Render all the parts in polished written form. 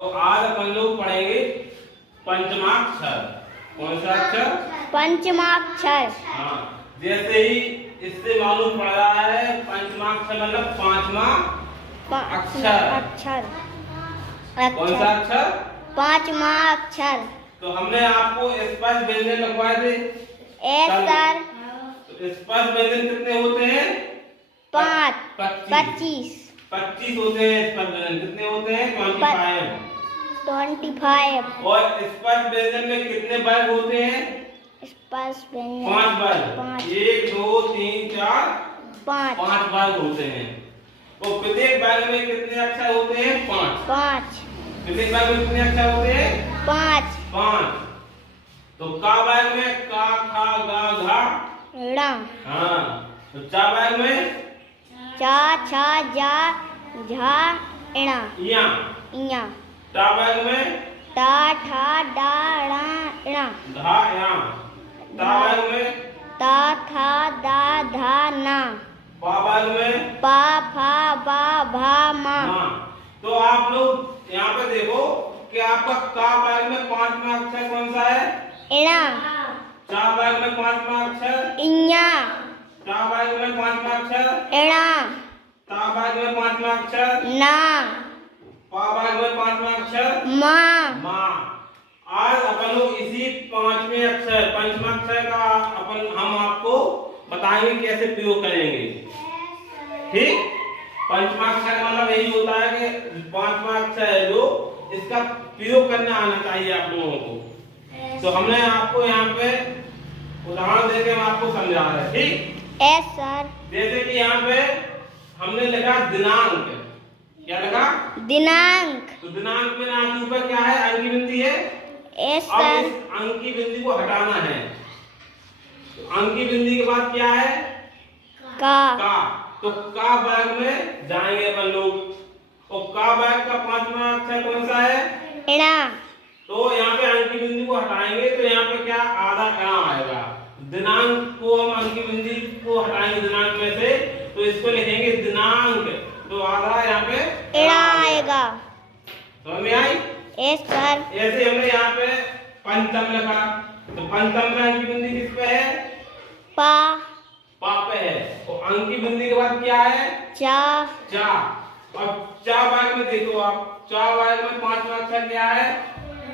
तो आज अपन लोग पढ़ेंगे पंचमाक्षर। कौन सा अक्षर? पंचमाक्षर। हाँ, जैसे ही इससे मालूम पड़ रहा है पंचमाक्षर मतलब पांचवा अक्षर। कौन सा अक्षर? पांचवा अक्षर। तो हमने आपको स्पर्श व्यंजन लिखवाए थे। सर। तो स्पर्श व्यंजन कितने होते हैं? 25 होते हैं। स्पर्श व्यंजन कितने होते हैं? 25। और स्पर्श व्यंजन में कितने वर्ग होते हैं? स्पर्श व्यंजन 5 वर्ग। 1 2 3 4 5 वर्ग होते हैं। तो प्रत्येक वर्ग में कितने अक्षर होते हैं? 5। प्रत्येक वर्ग में कितने अक्षर होते हैं? 5। तो का वर्ग में का खा गा घा ड़ा। हाँ, तो चा वर्ग में चा छा जा झा णा या। इया। टा वर्ग में टा ठा डा णा णा धा या। ता वर्ग में ता था दा धा ना। पा वर्ग में पा फा बा भा मा। हाँ। तो आप लोग यहाँ पे देखो कि आपका का वर्ग में 5वां अक्षर कौन सा है? णा। चा वर्ग में 5वां अक्षर इया। टा वर्ग में 5वां अक्षर णा। ता वर्ग में 5वां अक्षर ना। पा वर्ग में 5वां अक्षर मा। माँ। आज अपन लोग इसी 5वें अक्षर पंचमा अक्षर का हम आपको बताएंगे कैसे प्रयोग करेंगे। ठीक, पंचमा अक्षर मतलब यही होता है कि 5वां अक्षर है जो इसका प्रयोग करना आना चाहिए आप लोगों को। तो हमने आपको यहाँ पे उदाहरण देके हम आपको समझा रहे हैं। ठीक, सर। जैसे कि यहाँ पे हमने लिखा दिनांक। क्या लिखा? दिनांक। तो दिनांक में नाम ऊपर क्या है? अंक की बिंदी है। अब सर। इस अंक की बिंदी को हटाना है। तो अंक की बिंदी के बाद क्या है? का। तो का वर्ग में जाएंगे अपन लोग। तो का वर्ग का 5वां अक्षर कौन सा है? णा। तो यहाँ पे अंक की बिंदी को हटाएंगे तो यहाँ पे क्या आधा णा आएगा। दिनांक को हम अंक की बिंदी को हटाएंगे दिनांक में से, तो इसको लिखेंगे दिनांक। तो आधा यहाँ पे णा आएगा। समझ में आई? सर। ऐसे हमने यहाँ पे पंचम लिखा। तो पंचम में अंक की बिंदी किस पे है? पा। पा पे है। तो अंक की बिंदी के बाद क्या है? चा। अब चा वर्ग में देखो आप, चा वर्ग में 5वां अक्षर क्या है?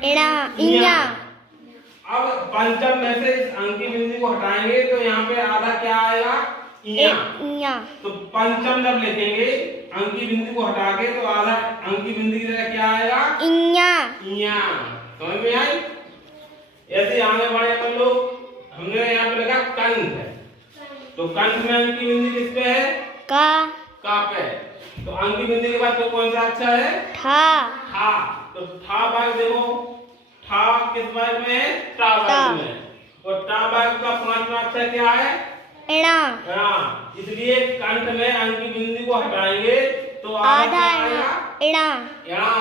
णा। इया। अब पंचम में से इस अंक की बिंदी को हटाएंगे तो यहाँ पे आधा क्या आएगा? इया। तो पंचम जब लिखेंगे अंक की बिंदी को हटा के तो आधा अंक की बिंदी की जगह क्या आएगा? इया। समझ में आई? ऐसे आगे बढ़े अपन लोग। हमने यहाँ पे लिखा कंठ। तो कंठ में अंक की बिंदी किस पे है? का पे। तो अंक की बिंदी के बाद तो कौन सा अक्षर है? ठा। तो ठा वर्ग देखो, ठा किस वर्ग में है? टा वर्ग में। और टा वर्ग का 5वां अक्षर क्या है? णा। इसलिए कंठ में अंक की बिंदी को हटाएंगे तो आधा आएगा? णा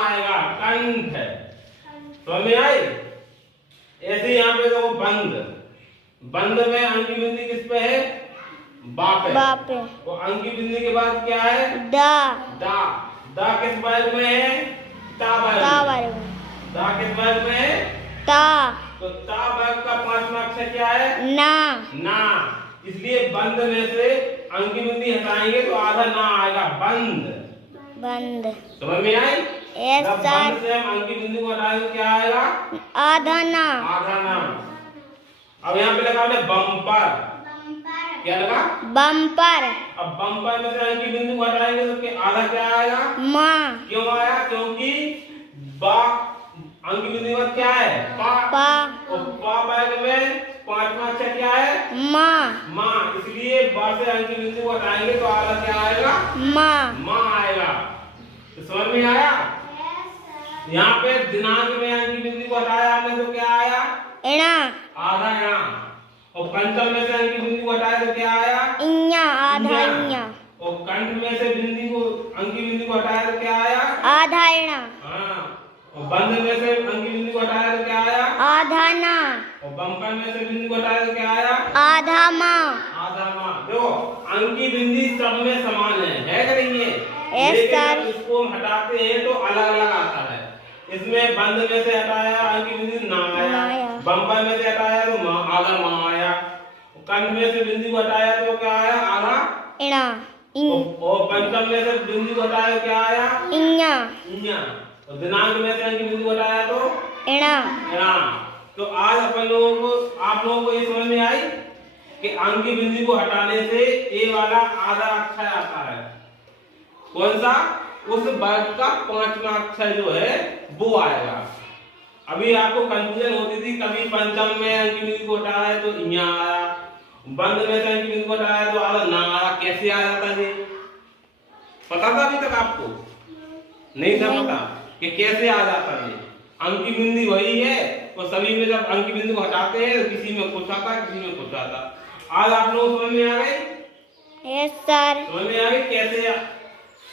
आएगा। कंठ। समझ में आई? ऐसे यहाँ पे देखो बंद। बंद में अंक की बिंदी किस पे है? बा पे। तो अंक की बिंदी के बाद क्या है? दा किस वर्ग में है? ता वर्ग में। दा किस वर्ग में है? तो ता वर्ग का 5वां अक्षर क्या है? ना। इसलिए बंद में से अंक की बिंदी हटाएंगे तो आधा ना आएगा। बंद। समझ में आई? जब बंद से हम अंक की बिंदी को हटाएंगे तो क्या आएगा? आधा ना। अब यहाँ पे लगा हमने बम्पर। क्या लगा? बम्पर। अब बम्पर में से अंक की बिंदी को हटाएंगे तो आधा क्या आएगा? माँ। क्यों आया? क्योंकि बा अंक की बिंदी के बाद क्या है? पा। और पा वर्ग में 5वां अक्षर क्या है? माँ। इसलिए बा से अंक की बिंदी को हटाएंगे तो आधा क्या आएगा? माँ आएगा। तो समझ में आया? यहाँ पे दिनांक में अंक की बिंदी को हटाया आपने तो क्या आया? आधा णा। और पंचम में से अंक की बिंदी को हटाया तो क्या आया? आधा इया। और कंठ में से बिंदी को अंक की बिंदी को हटाया तो क्या आया? आधा णा। हाँ। और बंद में से अंक की बिंदी को हटाया तो क्या आया? आधा ना। और बम्पर में से बिंदी को हटाया तो क्या आया? आधा माँ। देखो अंक की बिंदी सब में समान है कि नहीं है? लेकिन सर। इसको हम हटाते हैं तो अलग अलग आता है। इसमें बंद में से हटाया अंकी बिंदु ना ना आया, आया। बम्बा में से हटाया तो आधा माँ आया, कंठ में से बिंदु को हटाया तो क्या आया आधा इणा इन और पंचम में से बिंदु को हटाया क्या आया इन्या इन्या और दिनांक में से अंकी बिंदु को हटाया तो इणा इणा। तो आज अपन लोगों को आप लोगों को ये समझ में आई कि अंकी बिंदु को हटाने से ए वाला आधा अक्षर आता है। कौन सा? उस वर्ग का 5वां अक्षर जो है वो आएगा। अभी आपको कंफ्यूजन होती थी, कभी पंचम में अंकी बिंदु को हटाया है तो इया आया, बंद में से अंकी बिंदु को हटाया तो आधा ना आया। कैसे आ जाता है? पता था अभी तक आपको? नहीं था पता कि कैसे आ जाता है। अंकी बिंदु वही है और सभी में जब अंकी बिंदु को हटाते हैं तो किसी में कुछ आता किसी में कुछ आता। आज आप लोग समझ में आ गए? Yes sir. समझ में आ गई कैसे?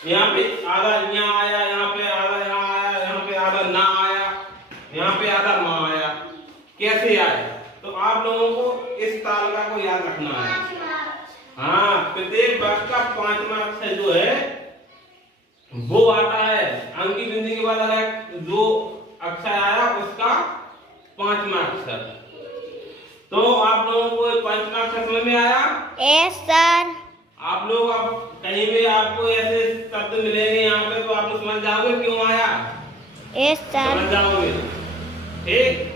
यहाँ पे आधा यहाँ आया, यहाँ पे आधा यहाँ आया, यहाँ पे आधा ना आया, यहाँ पे आधा माँ आया। कैसे आए? तो आप लोगों को इस तालिका को याद रखना है। हाँ, प्रत्येक वर्ग का 5वां अक्षर जो है वो आता है। अंकी बिंदु के बाद अगर जो अक्षर आया उसका 5वां अक्षर। तो आप लोगों को 5वां अक्षर समझ में आया? Yes sir. आप लोग अब कहीं भी आपको ऐसे शब्द मिलेंगे यहाँ पे तो आप लोग समझ जाओगे क्यों आया। Yes sir. समझ जाओगे। ठीक।